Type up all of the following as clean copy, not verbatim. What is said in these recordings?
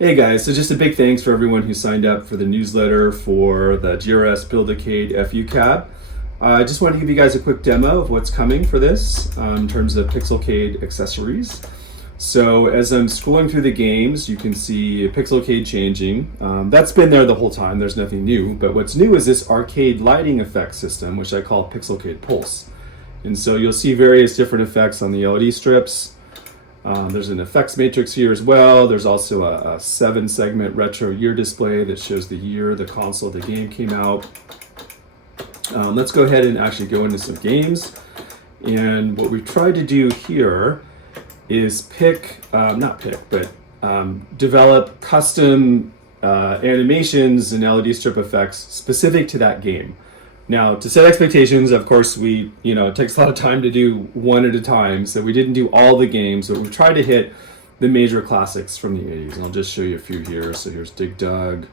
Hey guys, so just a big thanks for everyone who signed up for the newsletter for the GRS Build-A-Cade FU cab. I just wanted to give you guys a quick demo of what's coming for this in terms of Pixelcade accessories. So as I'm scrolling through the games, you can see Pixelcade changing. That's been there the whole time, there's nothing new, but what's new is this arcade lighting effect system, which I call Pixelcade Pulse. And so you'll see various different effects on the LED strips. There's an effects matrix here as well. There's also a 7-segment retro year display that shows the year the console the game came out. Let's go ahead and actually go into some games. And what we've tried to do here is develop custom animations and LED strip effects specific to that game. Now, to set expectations, of course, it takes a lot of time to do one at a time, so we didn't do all the games, but we've tried to hit the major classics from the 80s, and I'll just show you a few here. So here's Dig Dug,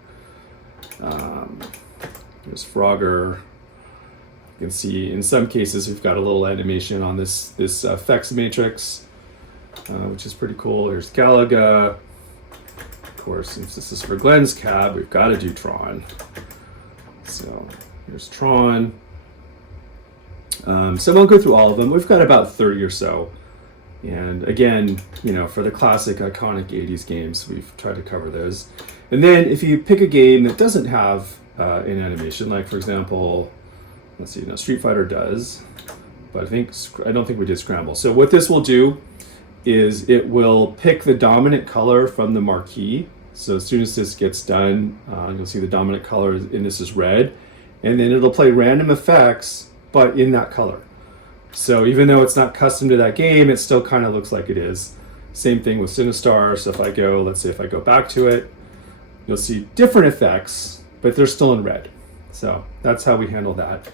here's Frogger. You can see in some cases we've got a little animation on this effects matrix, which is pretty cool. Here's Galaga. Of course, since this is for Glenn's cab, we've got to do Tron. So here's Tron. So I won't go through all of them. We've got about 30 or so. And again, for the classic iconic 80s games, we've tried to cover those. And then if you pick a game that doesn't have an animation, like for example, let's see, Street Fighter does, but I don't think we did Scramble. So what this will do is it will pick the dominant color from the marquee. So as soon as this gets done, you'll see the dominant color, and this is red. And then it'll play random effects, but in that color. So even though it's not custom to that game, it still kind of looks like it is. Same thing with Sinistar. So if I go back to it, you'll see different effects, but they're still in red. So that's how we handle that.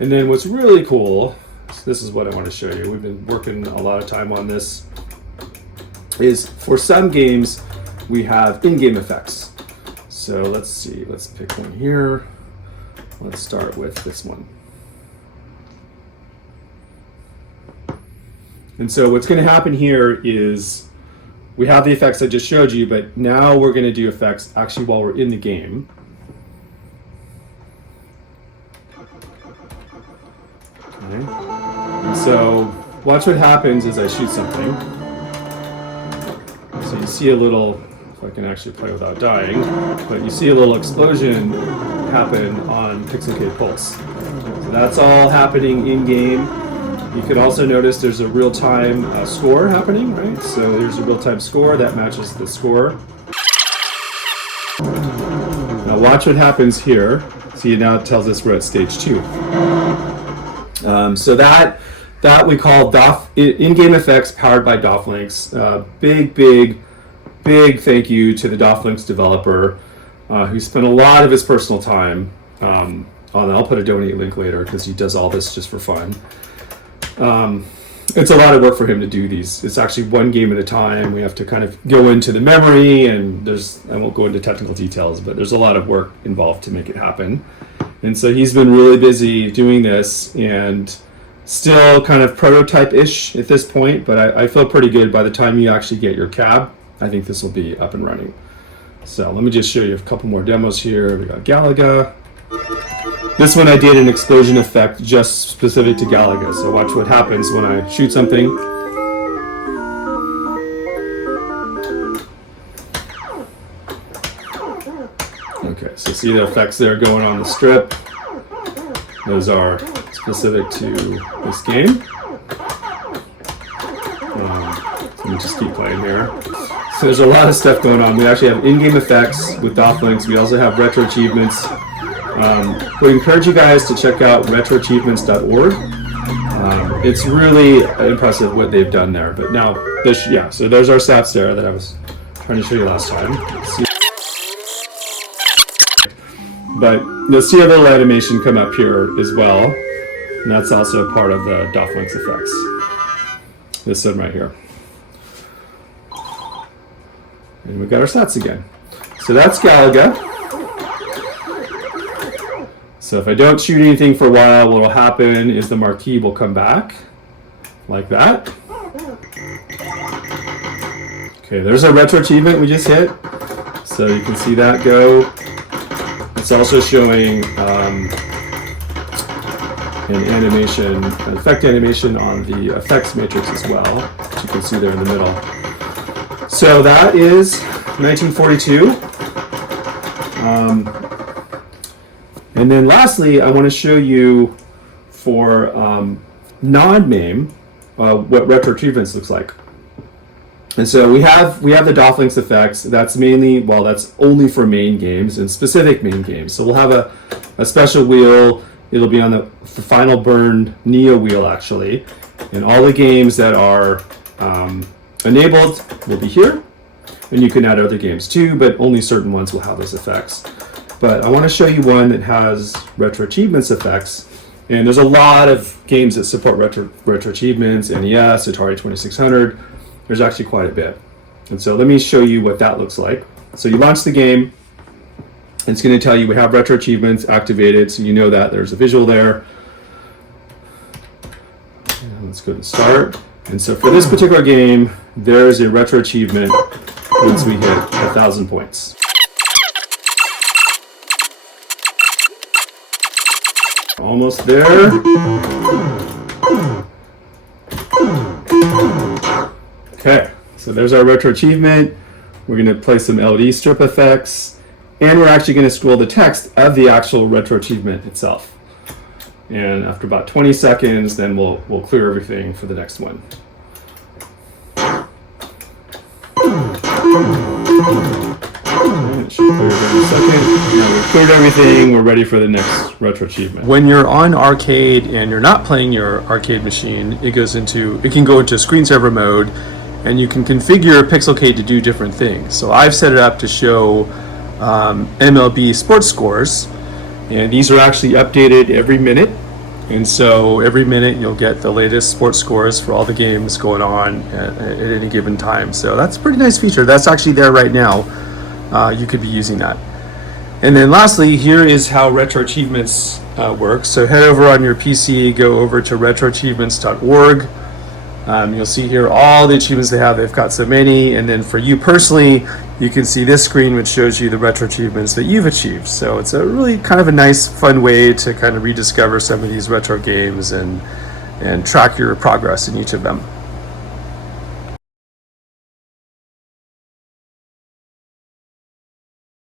And then what's really cool, so this is what I want to show you. We've been working a lot of time on this, is for some games, we have in-game effects. So let's see, let's pick one here. Let's start with this one. And so what's going to happen here is we have the effects I just showed you, but now we're going to do effects actually while we're in the game. Okay. And so watch what happens as I shoot something. So you see a little, if I can actually play without dying, but you see a little explosion happen on Pixelcade Pulse. So that's all happening in-game. You can also notice there's a real-time score happening, right? So there's a real-time score that matches the score. Now watch what happens here. See, now it tells us we're at stage 2. So that we call in-game effects powered by DOF-Links. Big thank you to the DOF-Links developer who spent a lot of his personal time. I'll put a donate link later because he does all this just for fun. It's a lot of work for him to do these. It's actually one game at a time. We have to kind of go into the memory, and I won't go into technical details, but there's a lot of work involved to make it happen. And so he's been really busy doing this, and still kind of prototype-ish at this point, but I feel pretty good by the time you actually get your cab. I think this will be up and running. So let me just show you a couple more demos here. We got Galaga. This one I did an explosion effect just specific to Galaga. So watch what happens when I shoot something. Okay, so see the effects there going on the strip. Those are specific to this game. Let me just keep playing here. So there's a lot of stuff going on. We actually have in-game effects with DOF-Links. We also have retro achievements. We encourage you guys to check out retroachievements.org. It's really impressive what they've done there. But now, so there's our stats there that I was trying to show you last time. But you'll see a little animation come up here as well. And that's also part of the DOF-Links effects. This one right here. And we've got our stats again. So that's Galaga. So if I don't shoot anything for a while, what will happen is the marquee will come back like that. Okay, there's our retro achievement we just hit. So you can see that go. It's also showing an animation, an effect animation on the effects matrix as well, which you can see there in the middle. So that is 1942. And then lastly, I want to show you for non-MAME what retroachievements looks like. And so we have the Dofflinks effects. That's mainly, well, that's only for main games and specific main games. So we'll have a special wheel. It'll be on the Final Burn Neo wheel, actually. And all the games that are enabled will be here. And you can add other games too, but only certain ones will have those effects. But I want to show you one that has retro achievements effects. And there's a lot of games that support retro achievements, NES, Atari 2600. There's actually quite a bit. And so let me show you what that looks like. So you launch the game. It's going to tell you we have retro achievements activated, so you know that there's a visual there. And let's go to start. And so for this particular game, there's a retro achievement once we hit 1,000 points. Almost there. Okay, so there's our retro achievement. We're going to play some LED strip effects, and we're actually going to scroll the text of the actual retro achievement itself. And after about 20 seconds, then we'll clear everything for the next one. It should clear in a second. Now we've cleared everything. We're ready for the next retro achievement. When you're on RCade and you're not playing your arcade machine, it can go into screensaver mode, and you can configure Pixelcade to do different things. So I've set it up to show MLB sports scores, and these are actually updated every minute. And so every minute you'll get the latest sports scores for all the games going on at any given time. So that's a pretty nice feature. That's actually there right now. You could be using that. And then lastly, here is how retro achievements work. So head over on your PC, go over to retroachievements.org. You'll see here all the achievements they have. They've got so many. And then for you personally, you can see this screen which shows you the retro achievements that you've achieved. So it's a really kind of a nice, fun way to kind of rediscover some of these retro games and track your progress in each of them.